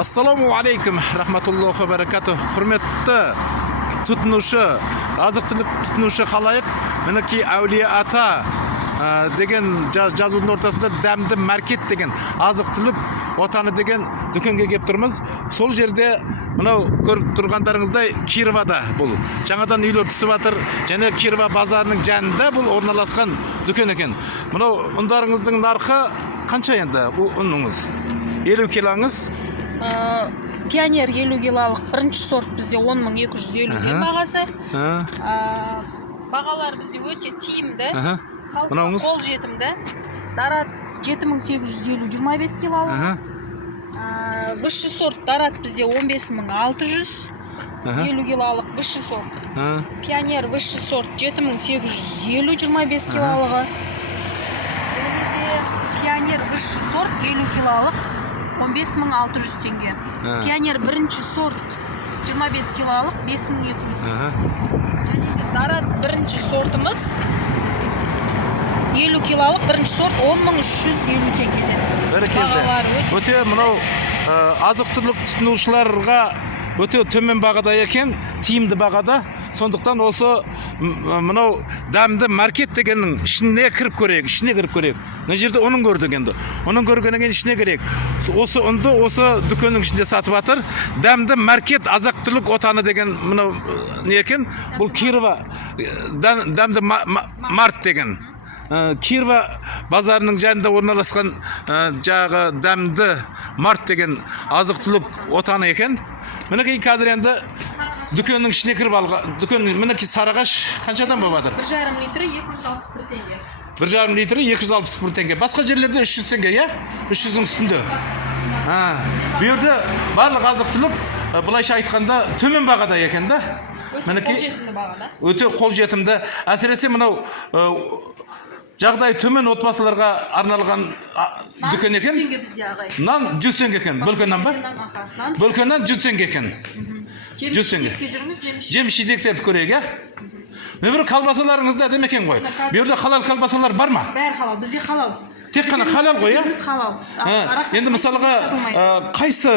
Ассаламу алейкум, рахматуллахи баракату. Құрметті тұтынушы, азық-түлік тұтынушы халайық, мінекей әулие ата деген жазудың ортасында дәмді маркет деген азық-түлік отаны деген дүкенге келіп тұрмыз. Сол жерде мынау көріп тұрғандарыңыздай Кировада бұл. Жаңадан үйлер түсіп жатыр, және Кирова базарының жанында бұл орналасқан дүкен екен. Мынау ұндарыңыздың нарқы қанша енді ұныңыз? 50 килоңыз? Пионер 50 килолық бірінші сорт бізде 10.250 бағасы. Бағалар бізде өте тиімді. Мынауыңыз? Қол жетімді. Дарат 7850 25 килолық. Высший сорт дарат бізде 15600 50 килолық высший сорт. Пионер высший сорт 7850 25 килолығы. Пионер высший сорт 50 килолық 15600 теңге. Пионер бірінші сорт 25 килолық 5200. Және дарат бірінші сортымыз 50 килолық бірінші сорт 10350 теңгеден. Бәрекелді. Өте мынау азық-түлік тұтынушыларға өте төмен бағада екен, тиімді бағада. Сондықтан осы мынау дәмді маркет дегеннің ішіне кіріп көрейік. Мына жерде оның көрдік енді. Оның көргеннен кейін ішіне кірейік. Осы ұнды осы дүкеннің ішінде сатып жатыр. Дәмді маркет азық-түлік отаны деген мынау не екен? Бұл Кирова дәмді март деген. Кирова базарының жанында орналасқан жағы дәмді март деген азық-түлік отаны екен. Мінекей қазір енді дүкеннің ішіне кіріп алған. Дүкеннің мінекей сарағаш қаншадан болып жатыр? 1,5 литрі 261 теңге. 1,5 литрі 261 теңге. Басқа жерлерде 300 теңге, иә? 300-дің үстінде. Бұл жерде барлық азық-түлік былайша айтқанда төмен бағада екен да. Өте қолжетімді бағада. Өте қолжетімді. Әсіресе мынау жағдай төмен отбасыларға арналған дүкен екен. 100 теңге бізде ағай. Нан 100 теңге екен. Бөлкеннан ба? Бөлкеннан 100 теңге екен. 100 теңге. Жеміс-жидектерді көрейік, иә? Мен бір колбасаларыңызда әдемі екен ғой. Бұл жерде халал колбасалар бар ма? Бәрі халал. Бізде халал. Тек қана халал ғой, иә? Біз халал. Енді мысалға қайсы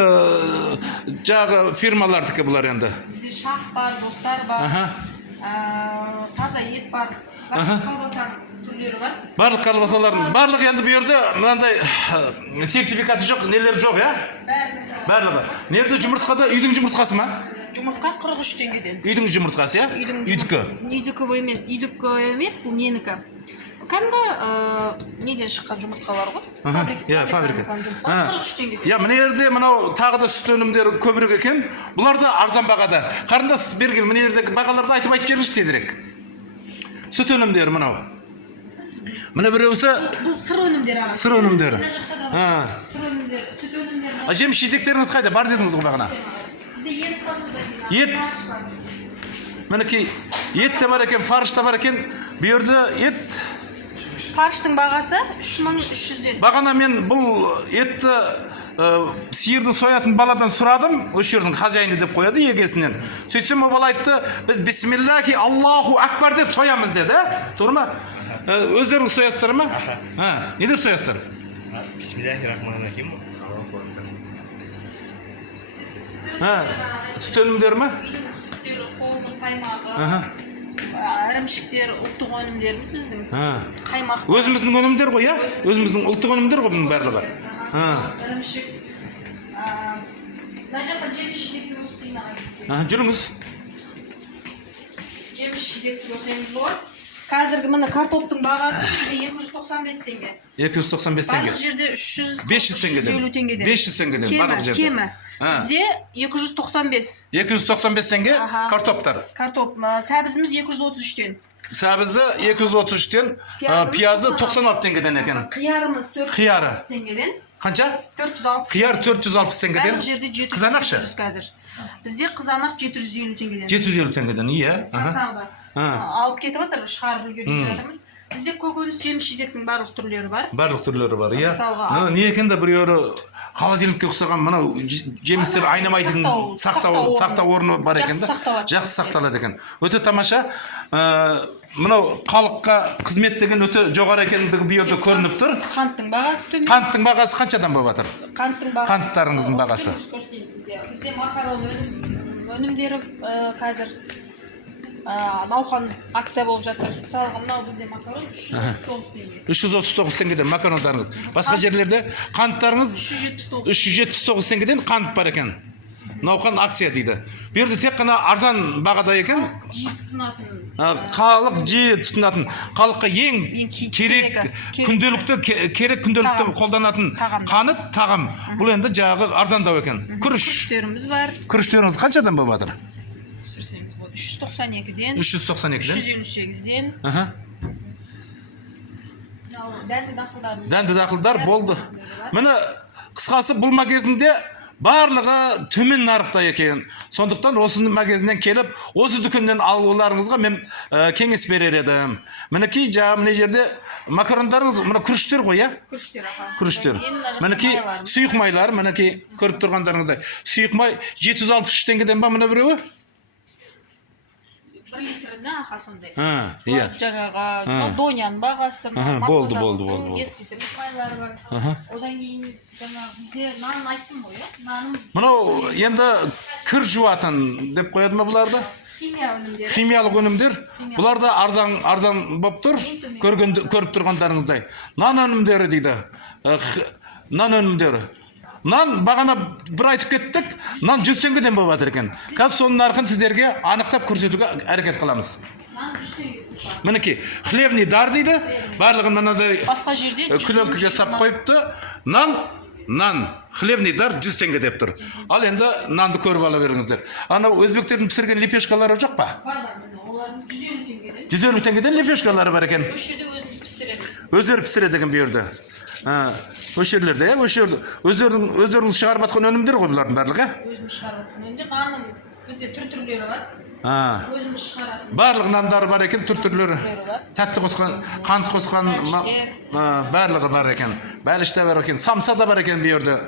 жағы фирмалардікі бұлар енді? Бізде шах бар, достар бар. Таза ет бар. Колбасаның түрлері бар. Барлық колбасалардың, барлық енді бұл жерде мынандай сертификаты жоқ, нелер жоқ, иә? Барлығы. Нерде жұмыртқада үйдің жұмыртқасы ма? Жұмыртқа 43 теңгеден. Үйдің жұмыртқасы, иә? Үйдікі. Үйдікі емес, бұл менікі. Кәдімгі неден шыққан жұмыртқалар ғой? Фабрика. 43 теңге. Я, мына жерде мынау тағы да сүт өнімдері көбірек екен. Бұлар да арзан бағада. Қарындас бергел, мына жердегі бағаларды айтып жіберіңізші тезірек. Сүт өнімдері мынау. Мына біреусі бұл сыр өнімдері аға. Сыр өнімдері. Сыр өнімдері, сүт өнімдері. Жеміс-жидектеріңіз қайда? Бар дедіңіз ғой бағана. Бізде ет бар. Ет. Мінекей ет те бар екен, фарш та бар екен. Бұл жерде ет. Фарштың бағасы 3300-ден. Бағана мен бұл етті сиырды соятын баладан сұрадым, осы жердің хозяйны деп қояды егесінен. Сөйтсем ол бала айтты, біз бисмиллахи Аллаху акбар деп соямыз деді, тура ма? Өздеріңіз соясыздар ма? Не деп соясыздар? Бисмиллахи-рахмани-рахим. Сүт өнімдері ма? Сүттері, қолының қаймағы, ірімшіктер, ұлттық өнімдеріміз біздің. Қаймақ. Өзіміздің өнімдер ғой, иә? Өзіміздің ұлттық өнімдер ғой бұның барлығы. Ірімшік. Мына жақта жеміс-жидекті көрсетейін ағай. Жүріңіз. Жеміс-жидекті көрсеңіз болады. Қазіргі міне картоптың бағасы 295 теңге. 295 теңге. Барлық жерде 500 теңгеден. 500 теңгеден барлық жерде. Кемі. Бізде 295. 295 теңге картоптар. Картоп. Сәбізіміз 233-тен. Сәбізі 233-тен, пиязы 96 теңгеден екен. Қиярымыз 460 теңгеден. Қанша? 460. Қияр 460 теңгеден. Барлық жерде 700. Қызанақ ше? Қазір. Бізде қызанақ 750 теңгеден. 750 теңгеден, иә. Алып кетіп жатыр, шығарып үлгеріп жатырмыз. Бізде көкөніс жеміс жидектің барлық түрлері бар. Барлық түрлері бар, иә. Мысалға, Не екен де біреуі холодильникке ұқсаған мынау жемістер айнамайтын сақтау орны бар екен да. Жақсы сақталады екен. Өте тамаша. Мынау халыққа қызмет деген өте жоғары екендігі бұл жерде көрініп тұр. Қанттың бағасы төмен. Қанттың бағасы қаншадан болып жатыр? Қанттың бағасы. Қанттарыңыздың бағасы. Бізде макарон өнімдері қазір науқан акция болып жатыр. Мысалға мынау бізде макарон 339 теңге. 339 теңгеден макарондарыңыз. Басқа жерлерде қанттарыңыз 379 теңгеден қант бар екен. Науқан акция дейді. Бұл жерде тек қана арзан бағада екен. Халық жиі тұтынатын, халыққа ең керек күнделікті қолданатын қант, тағам. Бұл енді жаңағы арзандау екен. Күріштеріміз бар. Күріштеріңіз қаншадан болып жатыр? 392-ден 398-ден 158-ден. Дәнді дақылдар болды. Міне қысқасы бұл магазинде барлығы төмен нарықта екен. Сондықтан осы магазиннен келіп, осы дүкеннен алуларыңызға мен кеңес берер едім. Мінекей жаңа мына жерде макарондарыңыз, мына күріштер ғой, иә? Күріштер. Мінекей сұйық майлар, мінекей көріп тұрғандарыңыздай. Сұйық май 763 теңгеден ба мына біреуі? 1 литріне аха сондай. Иә. Жаңаға Доняның бағасы, болды. 5 литрлік майлары бар. Одан кейін жаңа бізде нан айттым ғой, наным. Мынау енді кір жуатын деп қояды ма бұларды? Химиялық өнімдер. Бұлар да арзан болып тұр. Көріп тұрғандарыңыздай. Нан өнімдері дейді. Нан өнімдері. Нан бағана бір айтып кеттік, нан 100 теңгеден болып жатыр екен. Қазір соның нарқын сіздерге анықтап көрсетуге әрекет қыламыз. Нан 100 теңге. Мінекей, хлебный дар дейді. Барлығын мынадай басқа жерде күлеңкіге сап қойыпты. Нан, хлебный дар 100 теңге деп тұр. Ал енді нанды көріп ала беріңіздер. Анау өзбектердің пісірген лепешкалары жоқ па? Бар, олардың 150 теңгеден. 150 теңгеден лепешкалары бар екен. Осы жерде өзіміз пісіреміз. Өздері пісіреді екен бұл жерде. Өшерлерде, өздеріңіз шығарып жатқан өнімдер ғой бұлардың барлығы? Өзіміз шығарып жатқан өнімдер. Нанның бізде түрлері бар. Өзіміз шығаратын. Барлық нандары бар екен, түрлері. Тәтті қосқан, қант қосқан, барлығы бар екен. Бәліш те бар екен, самса да бар екен бұл жерде.